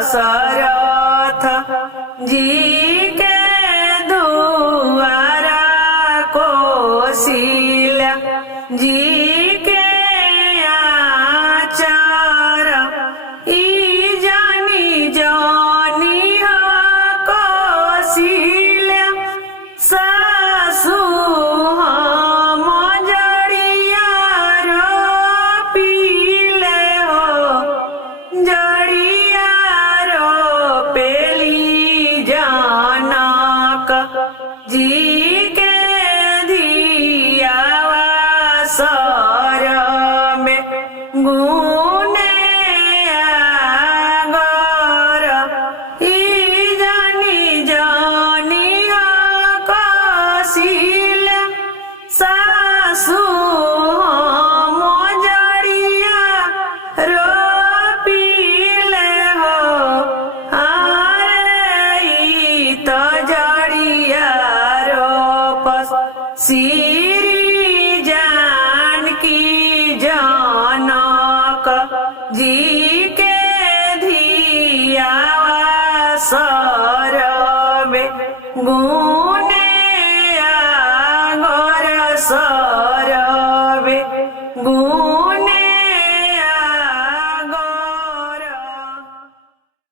दशरथ जी के दुआरा कौशल्या जी के आचार ई जानी जानी कौशल्या सासु हम जड़िया रोपीले हो जड़िया रोपेली जनक जी के धियावा सर में गुने आगर ई जानी जानी कौशल्या सासु हम जड़िया रोपीले हो आरे ई तो जड़िया रोपस श्री जानकी जनक जी के धियावा सर में